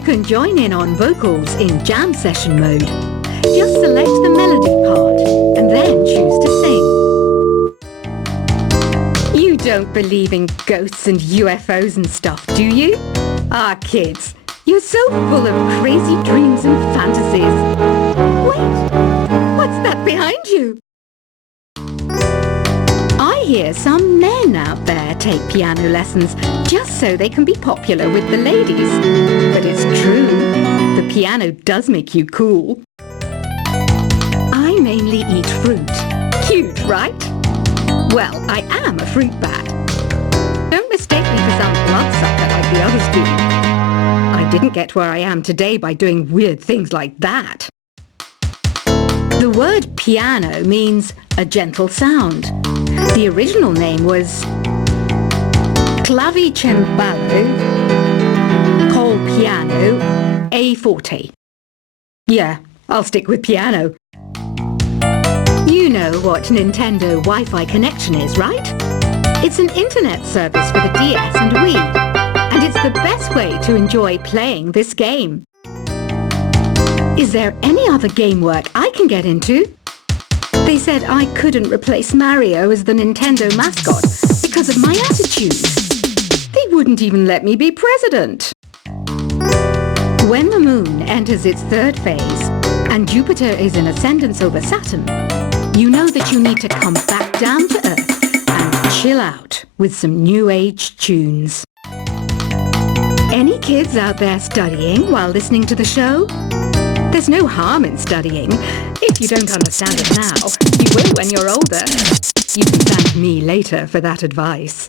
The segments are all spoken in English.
You can join in on vocals in jam session mode. Just select the melody part and then choose to sing. You don't believe in ghosts and UFOs and stuff, do you? Ah, kids, you're so full of crazy dreams and fantasies. Wait, what's that behind you? I hear some men out there take piano lessons just so they can be popular with the ladies. But it's true, the piano does make you cool. I mainly eat fruit. Cute, right? Well, I am a fruit bat. Don't mistake me for some bloodsucker like the others do. I didn't get where I am today by doing weird things like that. The word piano means a gentle sound. The original name was clavicembalo col piano a forte. Yeah, I'll stick with piano. You know what Nintendo Wi-Fi connection is, right? It's an internet service for the DS and Wii, and it's the best way to enjoy playing this game. Is there any other game work I can get into? They said I couldn't replace Mario as the Nintendo mascot because of my attitude. They wouldn't even let me be president. When the moon enters its third phase and Jupiter is in ascendance over Saturn, you know that you need to come back down to Earth and chill out with some new age tunes. Any kids out there studying while listening to the show? There's no harm in studying. If you don't understand it now, you will when you're older. You can thank me later for that advice.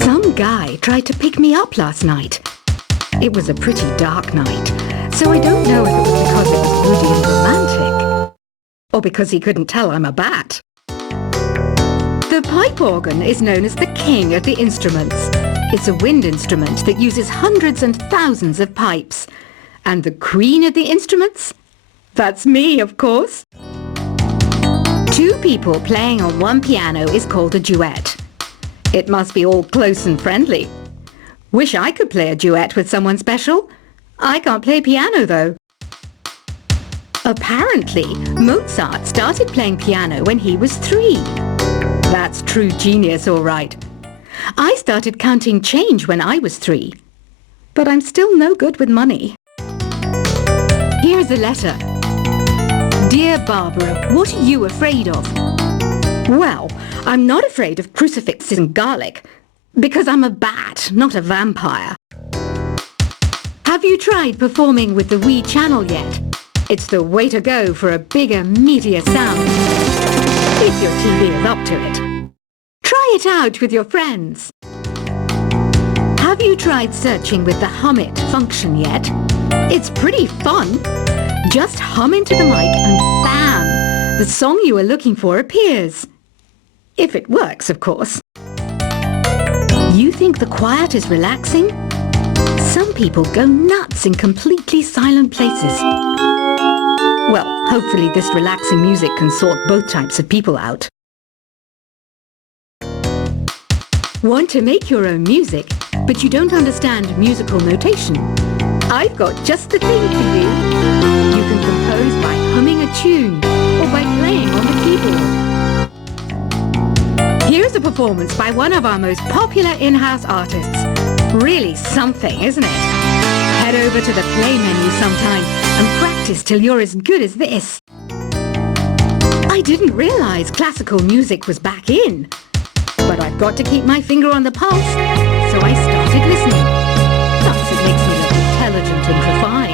Some guy tried to pick me up last night. It was a pretty dark night, so I don't know if it was because it was moody and romantic, or because he couldn't tell I'm a bat. The pipe organ is known as the king of the instruments. It's a wind instrument that uses hundreds and thousands of pipes. And the queen of the instruments? That's me, of course. Two people playing on one piano is called a duet. It must be all close and friendly. Wish I could play a duet with someone special. I can't play piano, though. Apparently, Mozart started playing piano when he was 3. That's true genius, all right. I started counting change when I was 3. But I'm still no good with money. Here's a letter. Dear Barbara, what are you afraid of? Well, I'm not afraid of crucifixes and garlic, because I'm a bat, not a vampire. Have you tried performing with the Wii channel yet? It's the way to go for a bigger, meatier sound. If your TV is up to it. Try it out with your friends. Have you tried searching with the Hum It function yet? It's pretty fun. Just hum into the mic and bam! The song you are looking for appears. If it works, of course. You think the quiet is relaxing? Some people go nuts in completely silent places. Well, hopefully this relaxing music can sort both types of people out. Want to make your own music, but you don't understand musical notation? I've got just the thing for you. You can compose by humming a tune or by playing on the keyboard. Here's a performance by one of our most popular in-house artists. Really something, isn't it? Head over to the play menu sometime and practice till you're as good as this. I didn't realize classical music was back in. But I've got to keep my finger on the pulse, so I started listening. Thus it makes me look intelligent and refined.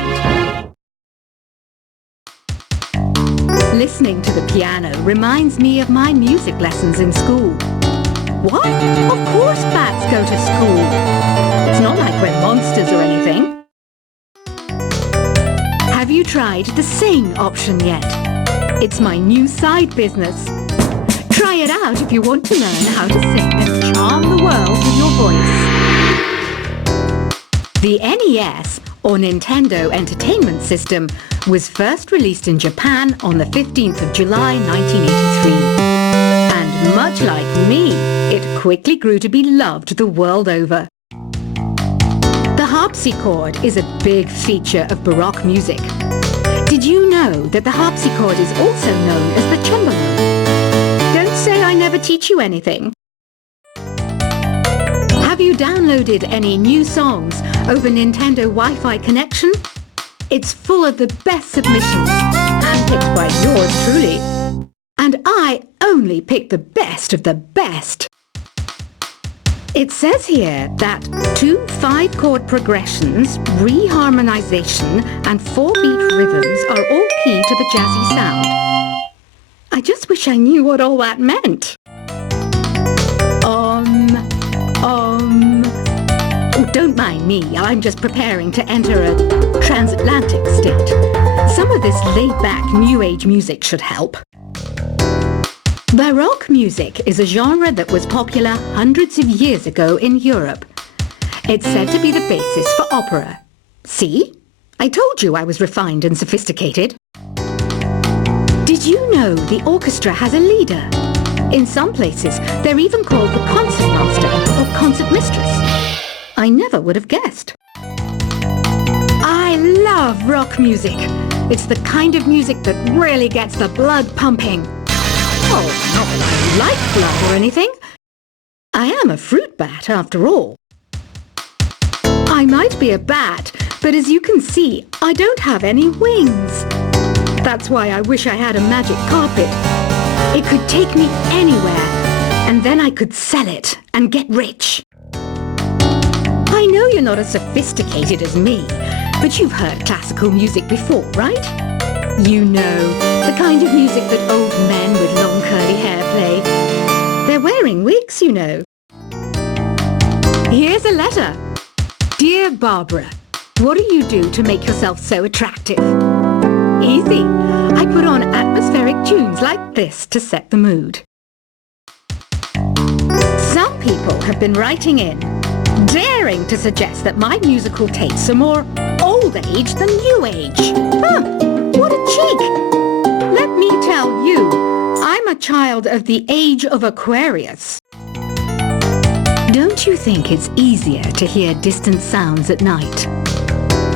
Listening to the piano reminds me of my music lessons in school. What? Of course bats go to school. It's not like we're monsters or anything. Have you tried the sing option yet? It's my new side business. Try it out if you want to learn how to sing and charm the world with your voice. The NES, or Nintendo Entertainment System, was first released in Japan on the 15th of July 1983. And much like me, it quickly grew to be loved the world over. The harpsichord is a big feature of Baroque music. Did you know that the harpsichord is also known as the cembalo? Don't say I never teach you anything. Have you downloaded any new songs over Nintendo Wi-Fi connection? It's full of the best submissions, handpicked by yours truly. And I only pick the best of the best. It says here that 2 5-chord progressions, reharmonization, and 4-beat rhythms are all key to the jazzy sound. I just wish I knew what all that meant. Oh, don't mind me. I'm just preparing to enter a transatlantic state. Some of this laid-back New Age music should help. Baroque music is a genre that was popular hundreds of years ago in Europe. It's said to be the basis for opera. See? I told you I was refined and sophisticated. Did you know the orchestra has a leader? In some places, they're even called the concertmaster or concertmistress. I never would have guessed. I love rock music. It's the kind of music that really gets the blood pumping. Oh, not that I like blood or anything. I am a fruit bat, after all. I might be a bat, but as you can see, I don't have any wings. That's why I wish I had a magic carpet. It could take me anywhere, and then I could sell it and get rich. I know you're not as sophisticated as me, but you've heard classical music before, right? You know, the kind of music that old men with long curly hair play. They're wearing wigs, you know. Here's a letter. Dear Barbara, what do you do to make yourself so attractive? Easy. I put on atmospheric tunes like this to set the mood. Some people have been writing in, daring to suggest that my musical tastes are more old age than new age. Huh, what a cheek! Let me tell you, I'm a child of the age of Aquarius. Don't you think it's easier to hear distant sounds at night?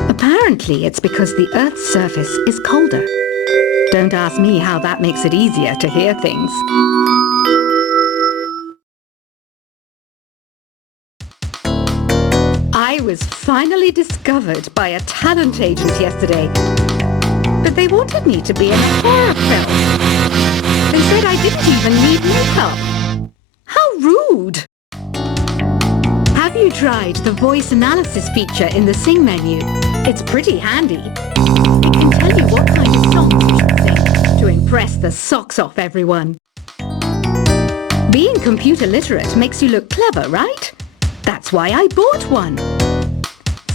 Apparently it's because the Earth's surface is colder. Don't ask me how that makes it easier to hear things. I was finally discovered by a talent agent yesterday, but they wanted me to be in a horror film. They said I didn't even need makeup. How rude! Have you tried the voice analysis feature in the Sing menu? It's pretty handy. It can tell you what kind of songs you should sing to impress the socks off everyone. Being computer literate makes you look clever, right? That's why I bought one.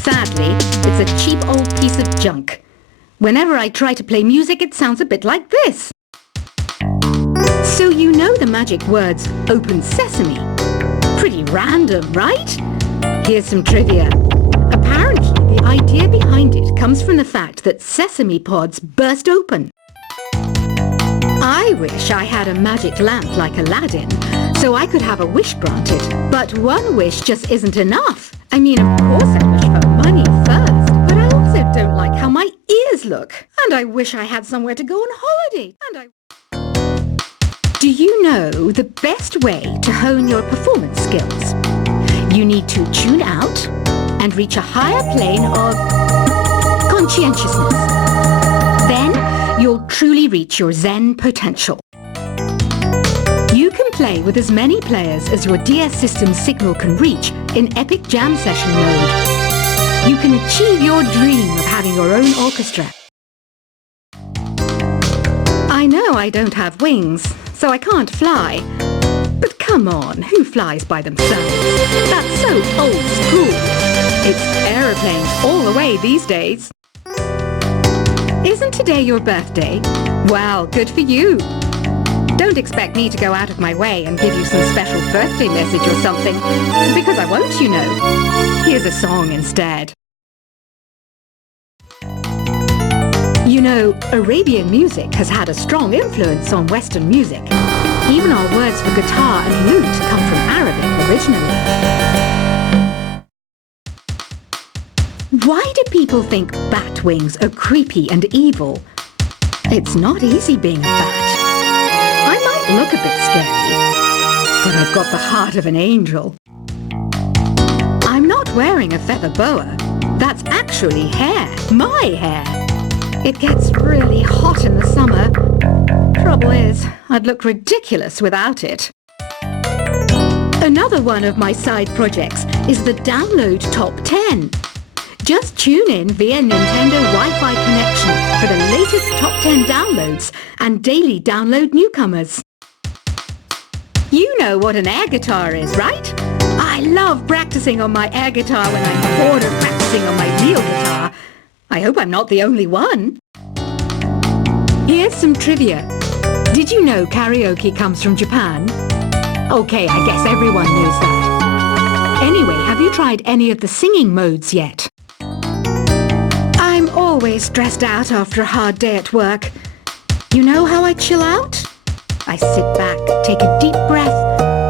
Sadly, it's a cheap old piece of junk. Whenever I try to play music, it sounds a bit like this. So you know the magic words, open sesame. Pretty random, right? Here's some trivia. Apparently, the idea behind it comes from the fact that sesame pods burst open. I wish I had a magic lamp like Aladdin, so I could have a wish granted. But one wish just isn't enough. I mean, of course I wish for money first, but I also don't like how my ears look. And I wish I had somewhere to go on holiday. Do you know the best way to hone your performance skills? You need to tune out and reach a higher plane of conscientiousness. Then you'll truly reach your Zen potential. You can play with as many players as your DS system's signal can reach in epic jam session mode. You can achieve your dream of having your own orchestra. I know I don't have wings, so I can't fly. But come on, who flies by themselves? That's so old school. It's aeroplanes all the way these days. Isn't today your birthday? Well, good for you. Don't expect me to go out of my way and give you some special birthday message or something, because I won't, you know. Here's a song instead. You know, Arabian music has had a strong influence on Western music. Even our words for guitar and lute come from Arabic originally. Why do people think bat wings are creepy and evil? It's not easy being a bat. I might look a bit scary, but I've got the heart of an angel. I'm not wearing a feather boa. That's actually hair, my hair. It gets really hot in the summer. Trouble is, I'd look ridiculous without it. Another one of my side projects is the Download Top 10. Just tune in via Nintendo Wi-Fi connection for the latest Top 10 downloads and daily download newcomers. You know what an air guitar is, right? I love practicing on my air guitar when I'm bored of practicing on my real guitar. I hope I'm not the only one. Here's some trivia. Did you know karaoke comes from Japan? Okay, I guess everyone knows that. Anyway, have you tried any of the singing modes yet? I'm always stressed out after a hard day at work. You know how I chill out? I sit back, take a deep breath,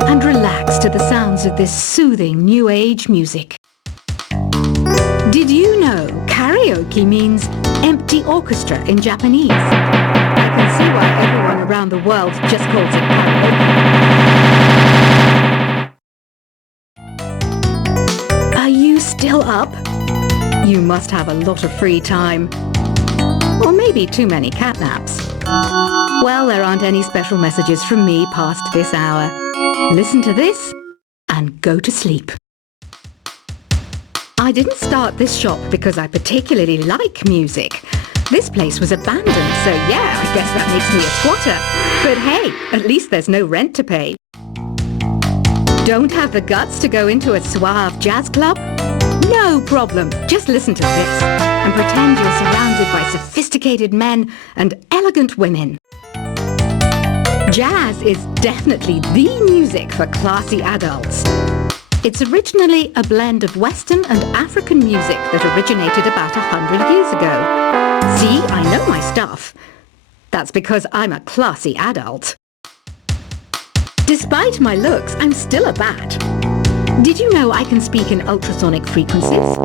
and relax to the sounds of this soothing new age music. Did you know karaoke means empty orchestra in Japanese? I can see why everyone around the world just calls it karaoke. Are you still up? You must have a lot of free time. Or maybe too many catnaps. Well, there aren't any special messages from me past this hour. Listen to this and go to sleep. I didn't start this shop because I particularly like music. This place was abandoned, so yeah, I guess that makes me a squatter. But hey, at least there's no rent to pay. Don't have the guts to go into a suave jazz club? No problem. Just listen to this and pretend you're surrounded by sophisticated men and elegant women. Jazz is definitely the music for classy adults. It's originally a blend of Western and African music that originated about 100 years ago. See, I know my stuff. That's because I'm a classy adult. Despite my looks, I'm still a bat. Did you know I can speak in ultrasonic frequencies?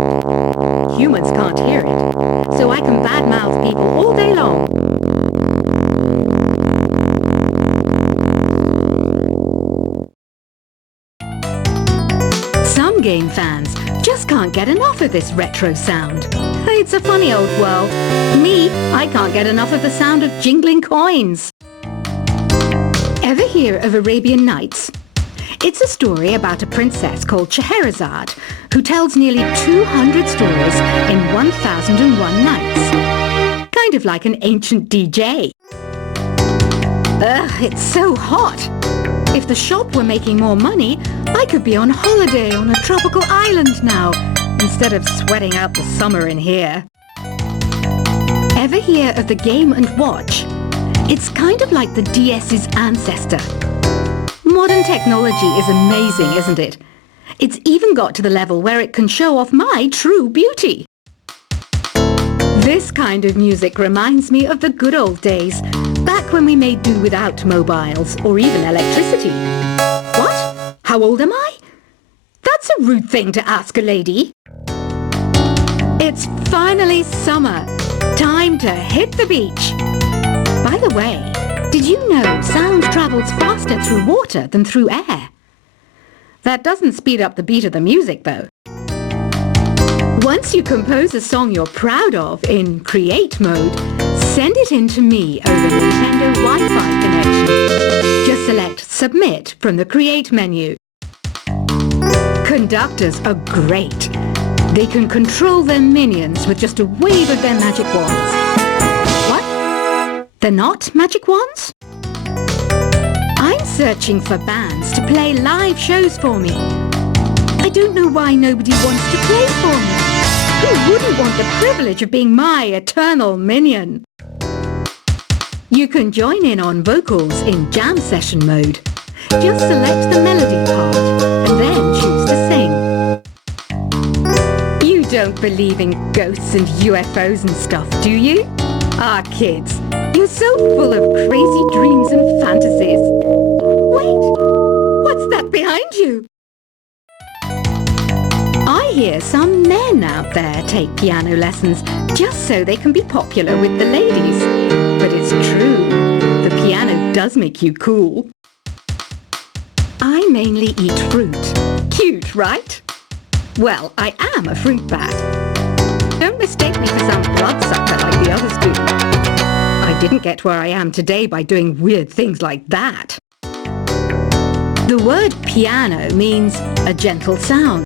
Humans can't hear it, so I can badmouth people all day long. Some game fans just can't get enough of this retro sound. It's a funny old world. Me, I can't get enough of the sound of jingling coins. Ever hear of Arabian Nights? It's a story about a princess called Scheherazade who tells nearly 200 stories in 1001 nights. Kind of like an ancient DJ. Ugh, it's so hot. If the shop were making more money, I could be on holiday on a tropical island now, instead of sweating out the summer in here. Ever hear of the Game & Watch? It's kind of like the DS's ancestor. Modern technology is amazing, isn't it? It's even got to the level where it can show off my true beauty. This kind of music reminds me of the good old days, back when we made do without mobiles or even electricity. What? How old am I? That's a rude thing to ask a lady. It's finally summer. Time to hit the beach. By the way, did you know sound travels faster through water than through air? That doesn't speed up the beat of the music, though. Once you compose a song you're proud of in create mode, send it in to me over Nintendo Wi-Fi connection. Just select Submit from the Create menu. Conductors are great. They can control their minions with just a wave of their magic wands. What? They're not magic wands? I'm searching for bands to play live shows for me. I don't know why nobody wants to play for me. Who wouldn't want the privilege of being my eternal minion? You can join in on vocals in jam session mode. Just select the melody part and then choose to sing. You don't believe in ghosts and UFOs and stuff, do you? Ah, kids, you're so full of crazy dreams and fantasies. Wait, what's that behind you? I hear some men out there take piano lessons just so they can be popular with the ladies. But it's true, the piano does make you cool. I mainly eat fruit. Cute, right? Well, I am a fruit bat. Don't mistake me for some bloodsucker like the others do. I didn't get where I am today by doing weird things like that. The word piano means a gentle sound.